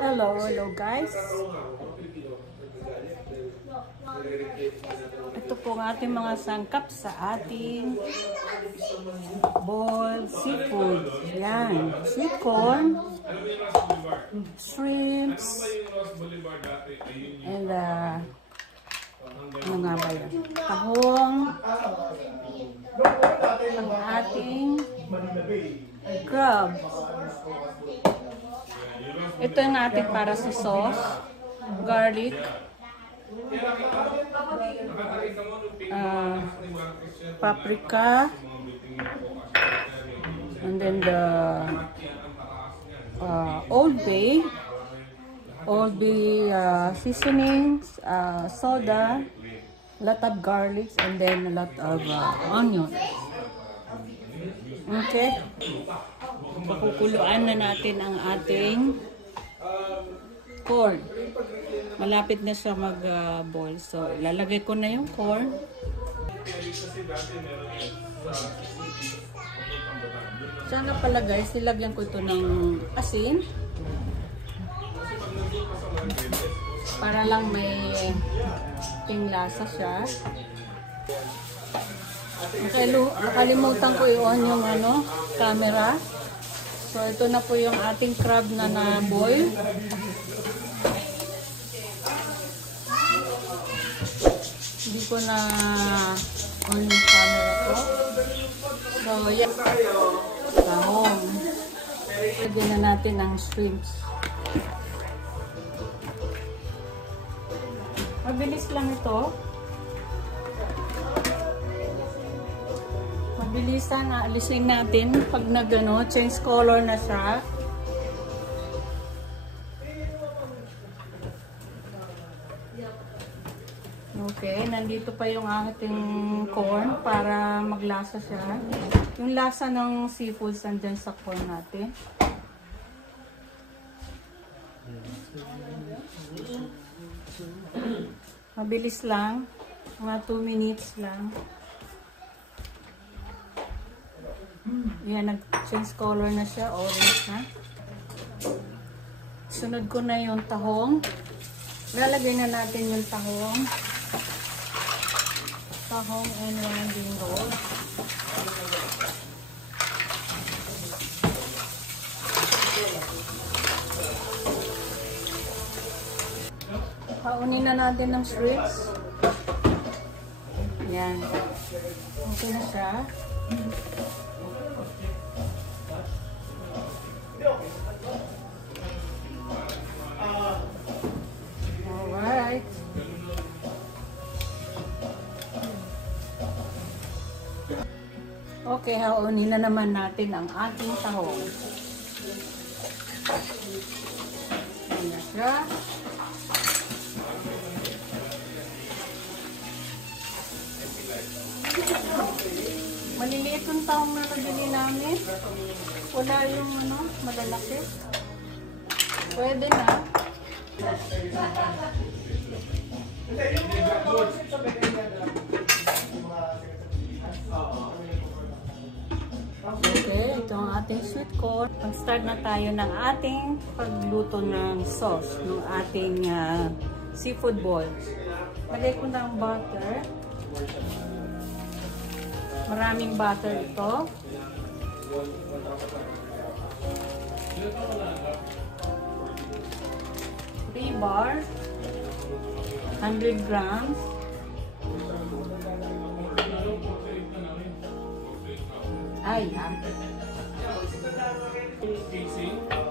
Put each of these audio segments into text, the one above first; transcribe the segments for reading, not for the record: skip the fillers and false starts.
Hello guys. Ito po ang ating mga sangkap sa ating boiled seafood. Yan, sweet corn, shrimps, and ano nga ba yun? Tahong, ang ating crab. Ito yung ating para sa sauce, garlic, paprika, and then the Old Bay seasonings, soda, lot of garlics, and then a lot of onion. Okay, pakukuluan na natin ang ating corn. Malapit na siya mag-boil. So, lalagay ko na yung corn. Sana pala guys, nilagyan ko ito ng asin. Para lang may pinglasa siya. Nakalimutan ko i-on yung camera. So, ito na po yung ating crab na na-boil. Hindi ko na on yung camera ko. So, yan. Tahong. Lagyan na natin ang shrimps. Mabilis lang ito. Mabilisan na alisin natin pag change color na siya. Okay, nandito pa yung ating corn para maglasa siya. Yung lasa ng seafoods nandyan sa corn natin. Mabilis lang. Mga 2 minutes lang. Yan, nag-change color na siya. Orange na. Sunod ko na yung tahong. Lalagay na natin yung tahong. Tahong and winding roll. Paunin na natin ng shrimps. Yan. Okay na siya. Alright. Okay, haunin na naman natin ang ating tahong. Ayan na siya. Maliliit yung tahong na nabili namin. Wala yung malalaki. Pwede na. Okay, ito ang ating sweet corn. Mag-start na tayo ng ating pagluto ng sauce, ng ating seafood balls. Lagay ko ng butter. Maraming butter ito. 3 bars. 100 grams.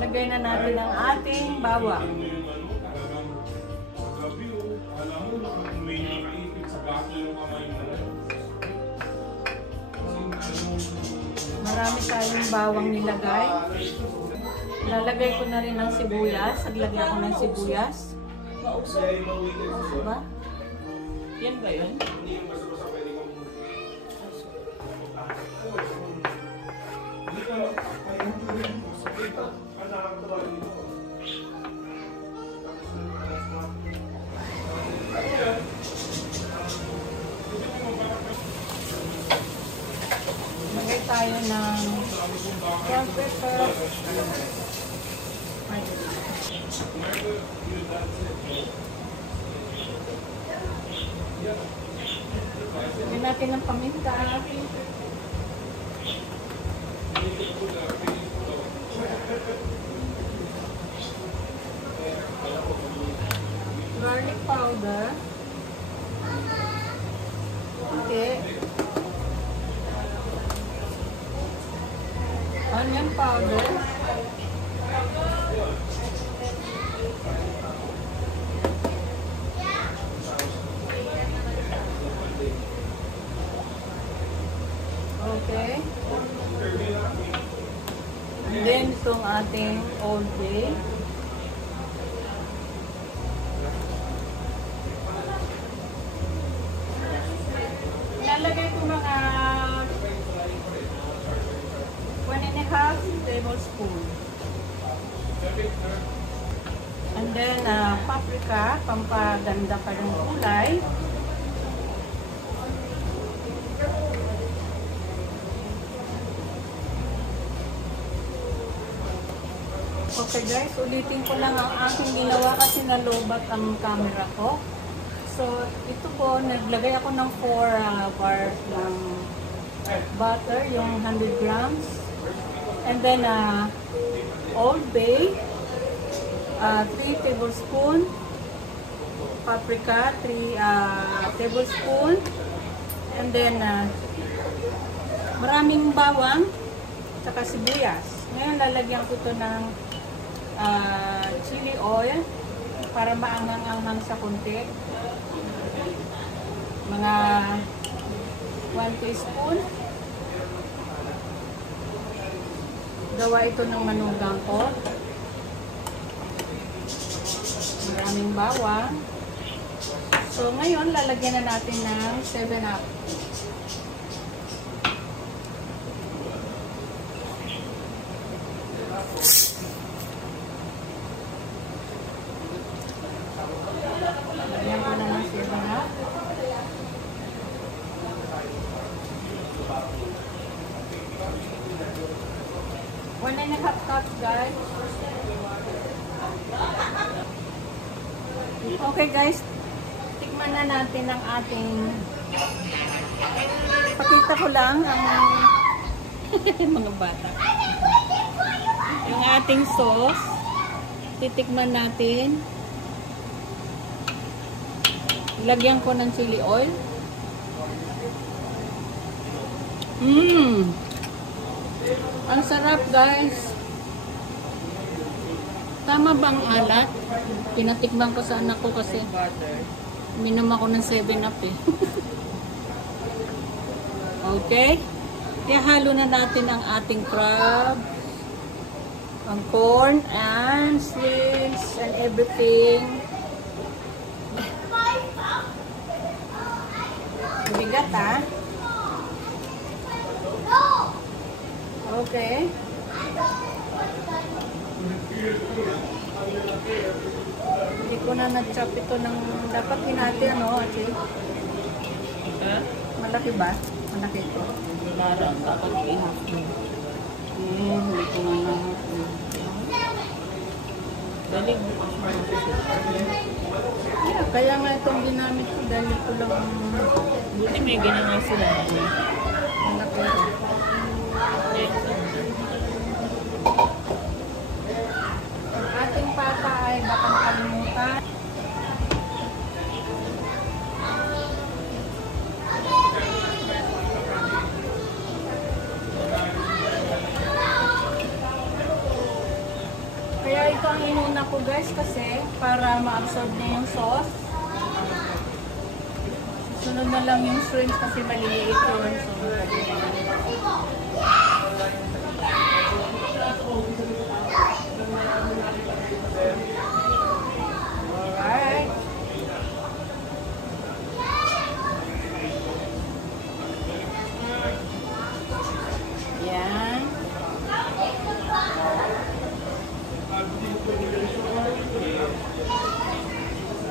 Lagay na natin ang ating bawang. Marami tayong bawang nilagay. Lalagay ko na rin ng sibuyas. Naglagay ako ng sibuyas. Diba? Yan ba yun? Lagay tayo ng ground pepper. Lagyan natin ng paminta. Garlic powder. Okay. Onion powder. Okay. And then itong ating Old Bay. Lalagay ko mga 1.5 tablespoon. And then paprika, pampaganda pa ng kulay. Okay guys, ulitin ko lang ang aking ginawa kasi nalobat ang camera ko. So, ito po, naglagay ako ng 4 bars ng butter, yung 100 grams. And then, Old Bay, 3 tablespoon. Paprika, 3 tablespoon. And then, maraming bawang, saka sibuyas. Ngayon, lalagyan ko ito ng chili oil para maangang-anghang sa kunti. Mga 1 teaspoon. Gawa ito ng manugang ko. Maraming bawang. So, ngayon, lalagyan na natin ng 7-Up. Lagyan ko na ng 7-Up. One and a half cups, guys. Okay, guys. Tikman na natin ang ating... Pakita ko lang ang mga bata. Yung ating sauce. Titikman natin. Lagyan ko ng chili oil. Ang sarap, guys. Tama ba ang alat? Pinatikman ko sa anak ko kasi minom ako ng 7-Up eh. Okay. Kaya halo na natin ang ating crab, ang corn, and shrimps, and everything. Bigat, ha? Okay. Hindi ko na nag-chop ito ng... Dapat hinati, ano, Achi? Malaki ba? Malaki ito. Parang dapat i-half mo. Hindi ko na na-half. Dali bukas mo ang Yeah, kaya nga itong ginamit ko dahil ko lang... Buti may ginawa sila. Malaki. Ang ating pata ay bakang kalimutan. Kaya ito ang inuna ko, guys, kasi para ma-absorb niya yung sauce. Sunod na lang yung shrimps kasi maliliit yun. Alright. Yan.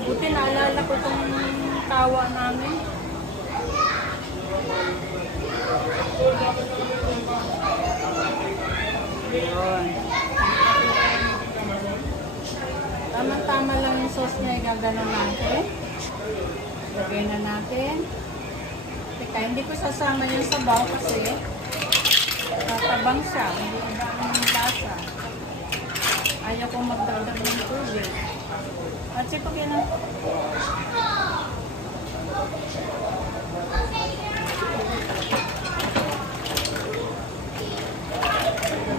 Buti naalala ko itong tawa namin. Yun. Tama-tama lang yung sauce niya, gagano natin. Lagay na natin. Teka, hindi ko sasama yung sabaw kasi tatabang siya. Hindi iba ang lasa. Ayaw kong magdagdag ng tubig. At sipagin na.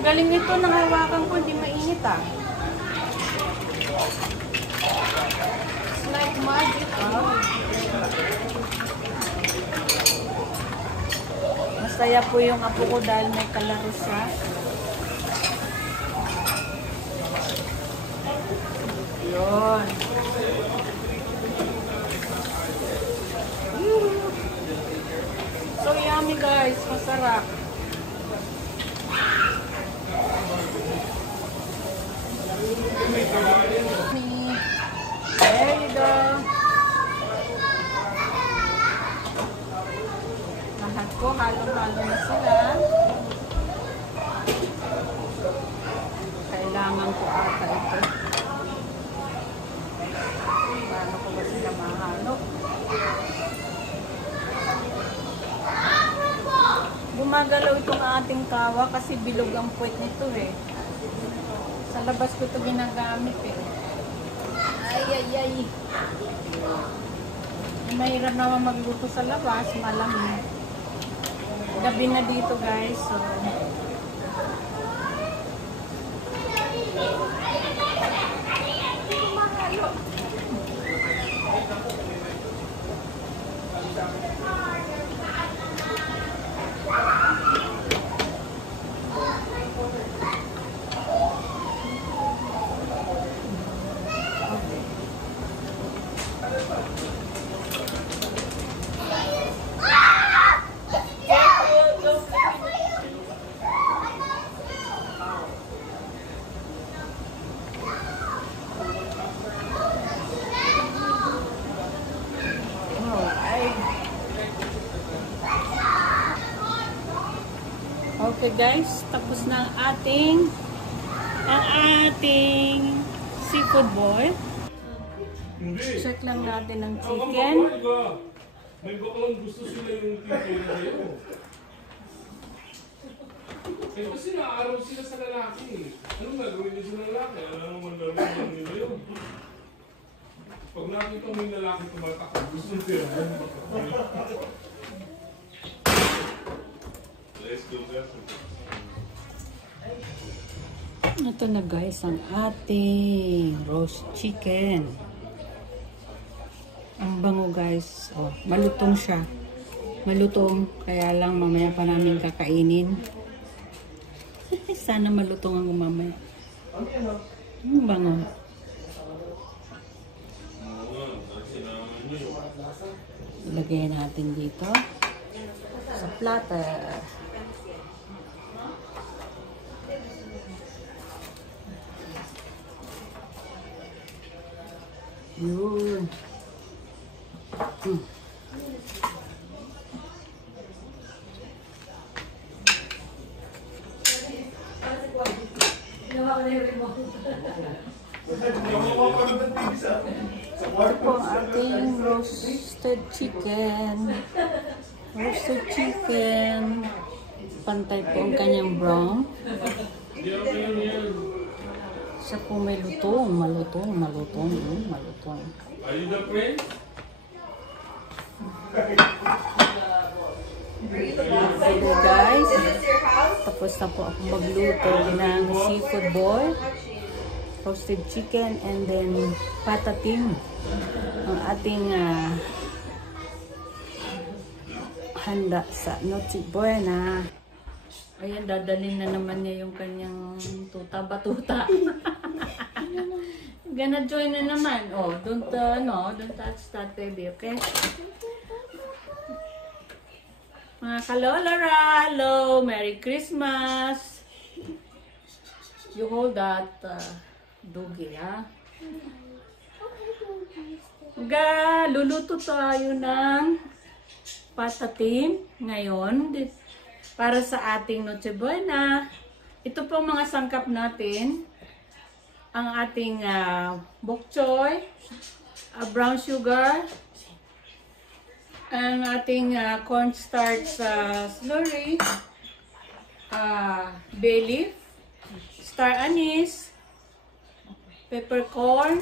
Galing nito, nanghawakan ko, hindi mainit ah. It's like magic ah. Masaya po yung apo ko dahil may kalaro siya. Yun. So yummy guys, masarap. There you go. Lahat ko, halo-halo na sila. Kailangan ko ata ito. Paano ko ba sila mahalo? Gumagalaw itong ating kawa kasi bilog ang puwet nito eh. Sa labas ko ito ginagamit eh. Ay. Mahirap naman magluto sa labas, malamig. Gabi na dito guys, so mahalo. Okay guys, tapos na ang ating seafood boil. Check lang natin ang chicken. May baklang gusto sila yung tito na yun. Eh kasi naaraw sila sa lalaki. Anong gagawin niyo sa lalaki? Alam naman gagawin nila yun. Pag nakita mo yung lalaki tumatakot, gusto nila yun. Let's go there. Ito na guys, ang ating roast chicken. Ang bango guys. Oh, malutong siya. Malutong. Kaya lang mamaya pa namin kakainin. Sana malutong ang mamaya. Ang bango. Ilagay natin dito sa platter. Yun. Ito po ating roasted chicken. Roasted chicken. Pantay po ang kanyang brown. Siya po may lutong. Malutong. Are you the friend? Hello guys. Tapos na po ako magluto ng seafood boil, roasted chicken, and then patatim. Ang ating handa sa Noche Buena. Ayan, dadalhin na naman niya yung kanyang tuta-batuta. Gonna join na naman. Oh, don't touch that baby, okay? Mga kalolara, hello, Merry Christmas. You hold that doogie, ha? Luluto tayo ng patatim ngayon para sa ating Noche Buena. Ito po mga sangkap natin. ang ating bok choy, brown sugar, ang ating cornstarch slurry, bay leaf, star anise, peppercorn,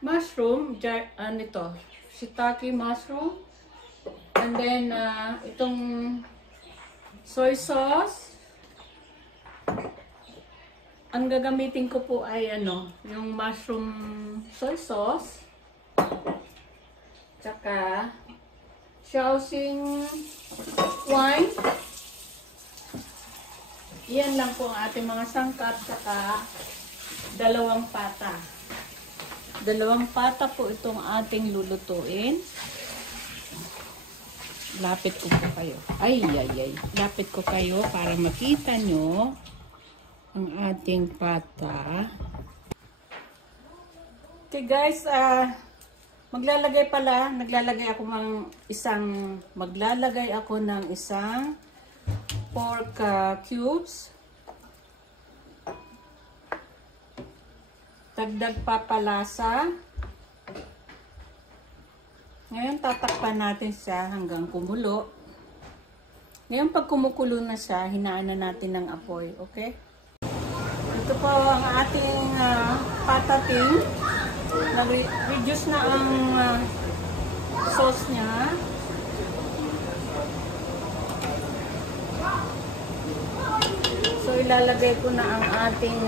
mushroom, nito, shiitake mushroom, and then itong soy sauce. Ang gagamitin ko po ay yung mushroom soy sauce. Tsaka Shaoxing wine. Yan lang po ang ating mga sangkap. Tsaka dalawang pata. Dalawang pata po itong ating lulutuin. Lapit ko po kayo. Ay. Lapit ko kayo para makita nyo ang ating pata. Okay guys, maglalagay ako ng isang pork cubes. Dagdag papalasa. Ngayon tatakpan natin siya hanggang kumulo. Ngayon pag kumukulo na siya, hinaan na natin ng apoy, okay? Ito po ang ating patating. Nag-reduce na ang sauce niya. So ilalagay ko na ang ating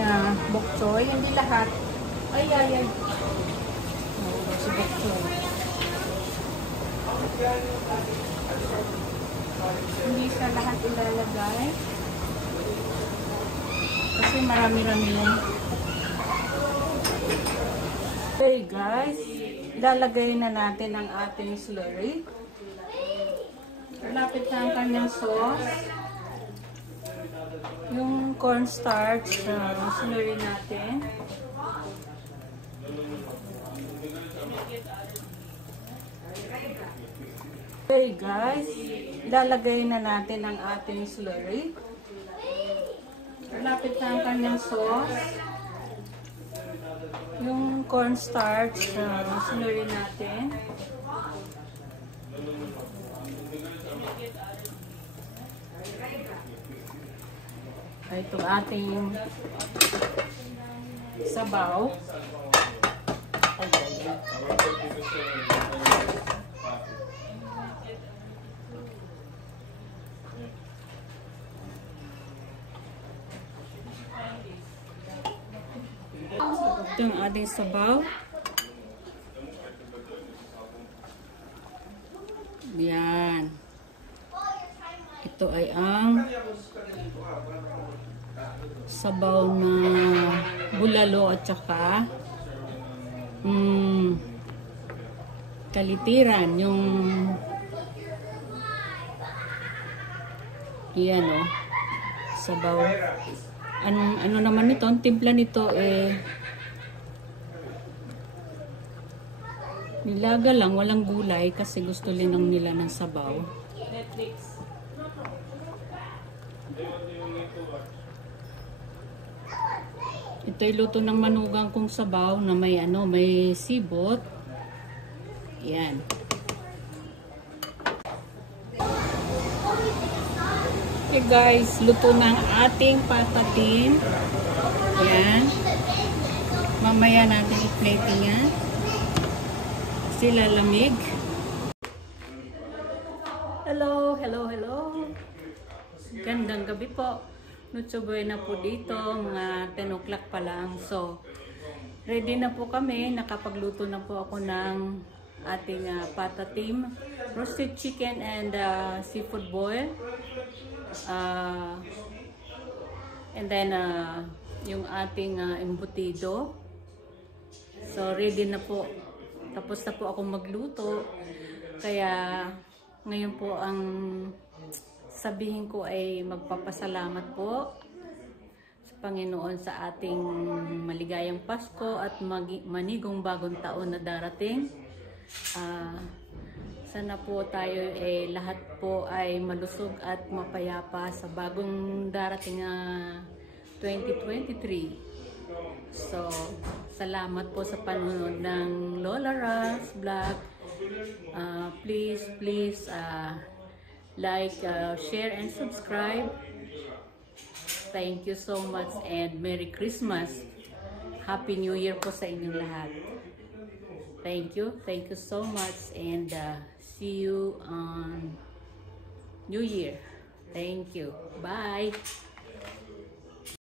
bok choy. Hindi lahat. Ay. Si bok choy. Hindi siya lahat ilalagay. Kasi marami-rami yun. Okay guys, ilalagay na natin ang ating slurry. Lapit na ang kanyang sauce. Yung cornstarch slurry natin. Okay guys, ilalagay na natin ang ating slurry. Lapit na ang kanyang sauce. Yung cornstarch slurry natin. Itong ating sabaw. Ito yung ating sabaw. Yan. Ito ay ang sabaw na bulalo at saka kalitiran. Yung yan sabaw. Ano naman ito? Ang timpla nito nilaga lang, walang gulay kasi gusto linang nila ng sabaw. Netflix. Ito'y luto ng manugang kong sabaw na may may sibot. Yan. Okay guys, luto ng ating patatin. Yan. Mamaya natin i-plating yan. Sila lamig. Hello. Gandang gabi po. Nutsuboy na po dito. Mga 10 o'clock pa lang. So, ready na po kami. Nakapagluto na po ako ng ating patatim. Roasted chicken and seafood boil. And then, yung ating embutido. So, ready na po. Tapos na po ako magluto. Kaya ngayon po ang sabihin ko ay magpapasalamat po sa Panginoon sa ating maligayang Pasko at manigong bagong taon na darating. Sana po tayo lahat po ay malusog at mapayapa sa bagong darating 2023. So, salamat po sa panonood ng Lola Ras Vlog. Please like, share, and subscribe. Thank you so much and Merry Christmas. Happy New Year po sa inyong lahat. Thank you so much, and see you on New Year. Thank you. Bye.